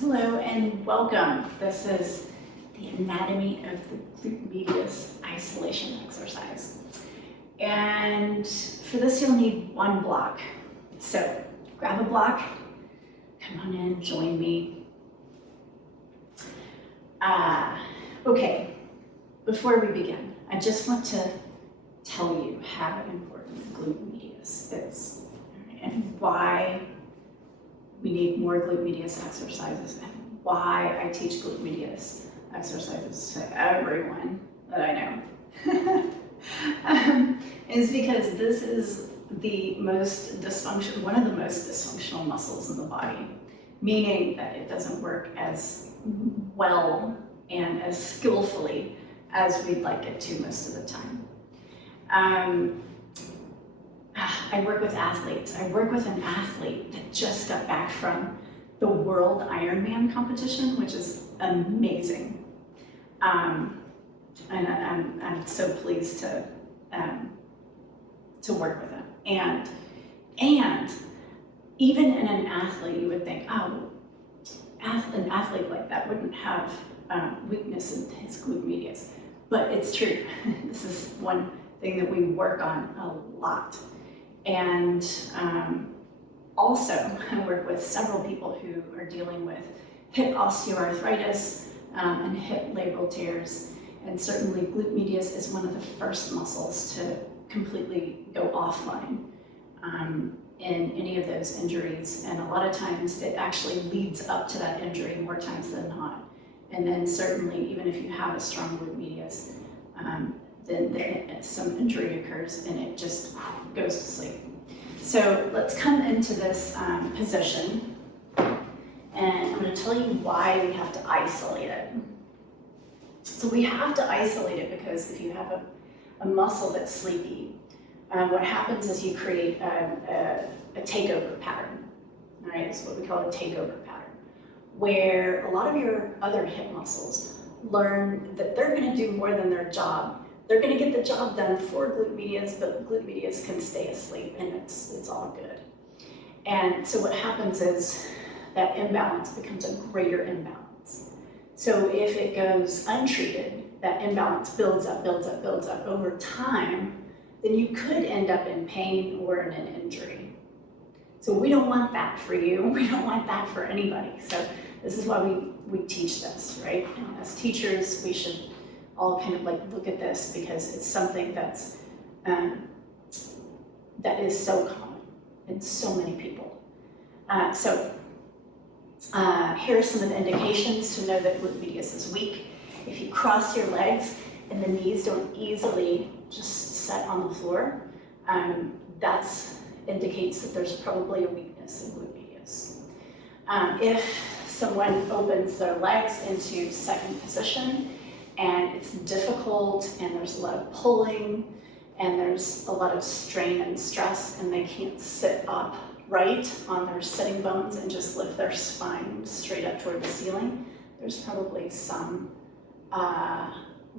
Hello and welcome. This is the anatomy of the glute medius isolation exercise. And for this you'll need one block. So grab a block, come on in, join me. Okay, before we begin, I just want to tell you how important glute medius is and why we need more glute medius exercises and why I teach glute medius exercises to everyone that I know. Is because this is the most dysfunction, one of the most dysfunctional muscles in the body, meaning that it doesn't work as well and as skillfully as we'd like it to most of the time. I work with athletes. I work with an athlete that just got back from the World Ironman competition, which is amazing. And I'm so pleased to work with him. And even in an athlete, you would think, oh, an athlete like that wouldn't have weakness in his glute medius. But it's true. This is one thing that we work on a lot. And also, I work with several people who are dealing with hip osteoarthritis and hip labral tears. And certainly glute medius is one of the first muscles to completely go offline in any of those injuries. And a lot of times it actually leads up to that injury more times than not. And then certainly, even if you have a strong glute medius, then some injury occurs and it just goes to sleep. So let's come into this position, and I'm going to tell you why we have to isolate it. So we have to isolate it because if you have a muscle that's sleepy, what happens is you create a takeover pattern, right? It's what we call a takeover pattern, where a lot of your other hip muscles learn that they're going to do more than their job. They're going to get the job done for glute medius, but glute medius can stay asleep, and it's all good. And so what happens is that imbalance becomes a greater imbalance. So if it goes untreated, that imbalance builds up over time, then you could end up in pain or in an injury. So we don't want that for you. We don't want that for anybody. So this is why we teach this, right? And as teachers, we should all kind of like look at this because it's something that's that is so common in so many people. Here are some of the indications to know that glute medius is weak. If you cross your legs and the knees don't easily just set on the floor, that indicates that there's probably a weakness in glute medius. If someone opens their legs into second position and it's difficult and there's a lot of pulling and there's a lot of strain and stress and they can't sit up right on their sitting bones and just lift their spine straight up toward the ceiling, there's probably some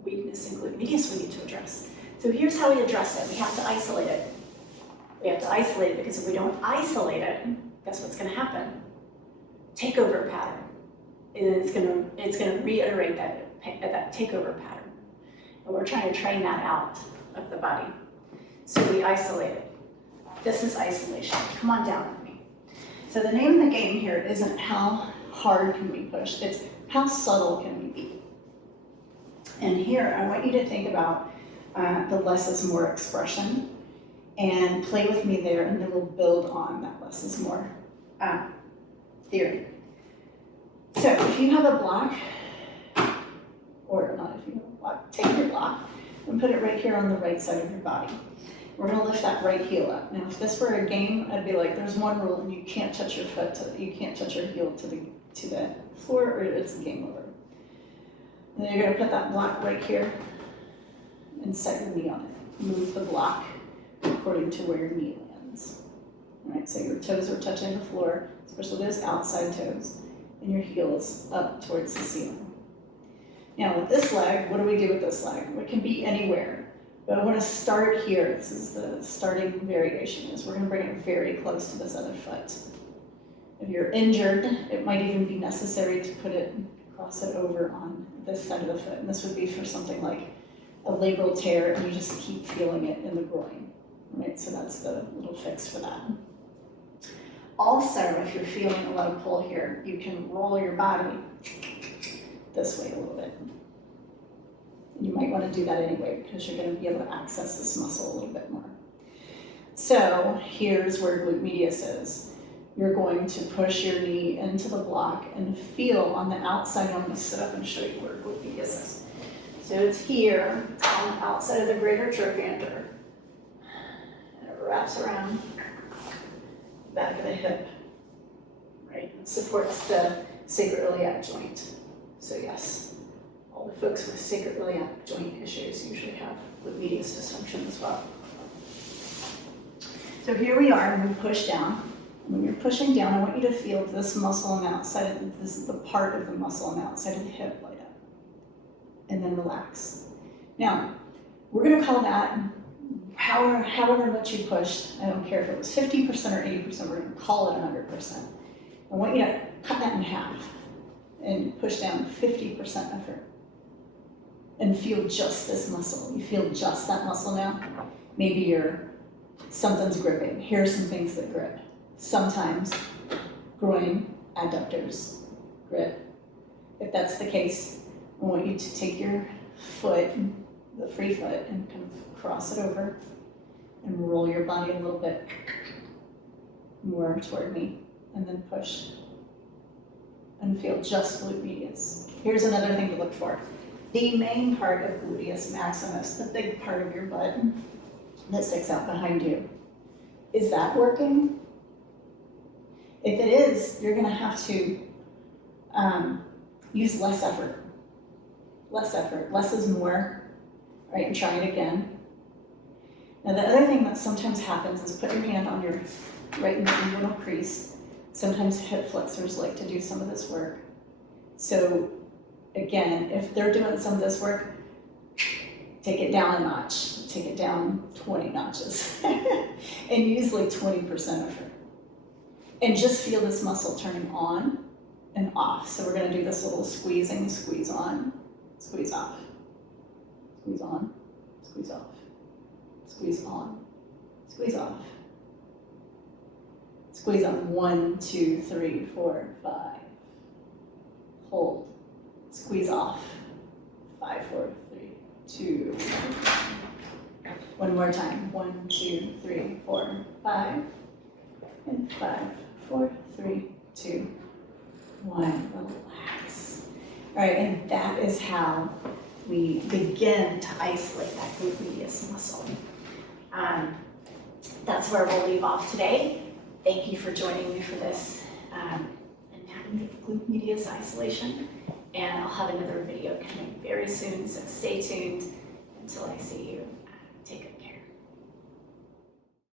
weakness in glute medius we need to address. So here's how we address it. We have to isolate it. We have to isolate it because if we don't isolate it, guess what's going to happen? Takeover pattern. It's going to reiterate that takeover pattern. And we're trying to train that out of the body. So we isolate it. This is isolation. Come on down with me. So the name of the game here isn't how hard can we push, it's how subtle can we be. And here I want you to think about the less is more expression and play with me there, and then we'll build on that less is more theory. So if you have a block, or not if you have a block, take your block and put it right here on the right side of your body. We're going to lift that right heel up. Now, if this were a game, I'd be like, there's one rule, and you can't touch your you can't touch your heel to the floor, or it's game over. And then you're going to put that block right here and set your knee on it. Move the block according to where your knee lands. All right, so your toes are touching the floor, especially those outside toes, and your heel is up towards the ceiling. Now with this leg, what do we do with this leg? It can be anywhere, but I want to start here. This is the starting variation, is we're going to bring it very close to this other foot. If you're injured, it might even be necessary to cross it over on this side of the foot. And this would be for something like a labral tear, and you just keep feeling it in the groin, right? So that's the little fix for that. Also, if you're feeling a lot of pull here, you can roll your body this way a little bit. You might want to do that anyway because you're going to be able to access this muscle a little bit more. So here's where glute medius is. You're going to push your knee into the block and feel on the outside. I'm going to sit up and show you where glute medius is. So it's here, it's on the outside of the greater trochanter. And it wraps around the back of the hip, right? It supports the sacroiliac joint. So yes, all the folks with sacroiliac joint issues usually have glute medius dysfunction as well. So here we are, and we push down. When you're pushing down, I want you to feel this muscle on the outside, this is the part of the muscle on the outside of the hip light up. And then relax. Now, we're gonna call that, however much you pushed, I don't care if it was 50% or 80%, we're gonna call it 100%. I want you to cut that in half and push down 50% effort. And feel just this muscle. You feel just that muscle now? Maybe something's gripping. Here are some things that grip. Sometimes groin adductors grip. If that's the case, I want you to take your foot, the free foot, and kind of cross it over and roll your body a little bit more toward me, and then push and feel just glute medius. Here's another thing to look for. The main part of gluteus maximus, the big part of your butt that sticks out behind you, is that working? If it is, you're gonna have to use less effort. Less effort, less is more, right? And try it again. Now the other thing that sometimes happens is put your hand on your right inguinal crease. Sometimes hip flexors like to do some of this work. So again, if they're doing some of this work, take it down a notch, take it down 20 notches, and use like 20% effort. And just feel this muscle turning on and off. So we're gonna do this little squeezing, squeeze on, squeeze off, squeeze on, squeeze off, squeeze on, squeeze off. Squeeze on, 1, 2, 3, 4, 5. Hold, squeeze off, 5, 4, 3, 2. One more time, 1, 2, 3, 4, 5. And 5, 4, 3, 2, 1. Relax. All right, and that is how we begin to isolate that glute medius muscle. That's where we'll leave off today. Thank you for joining me for this anatomy of glute medius isolation. And I'll have another video coming very soon, so stay tuned until I see you. Take good care.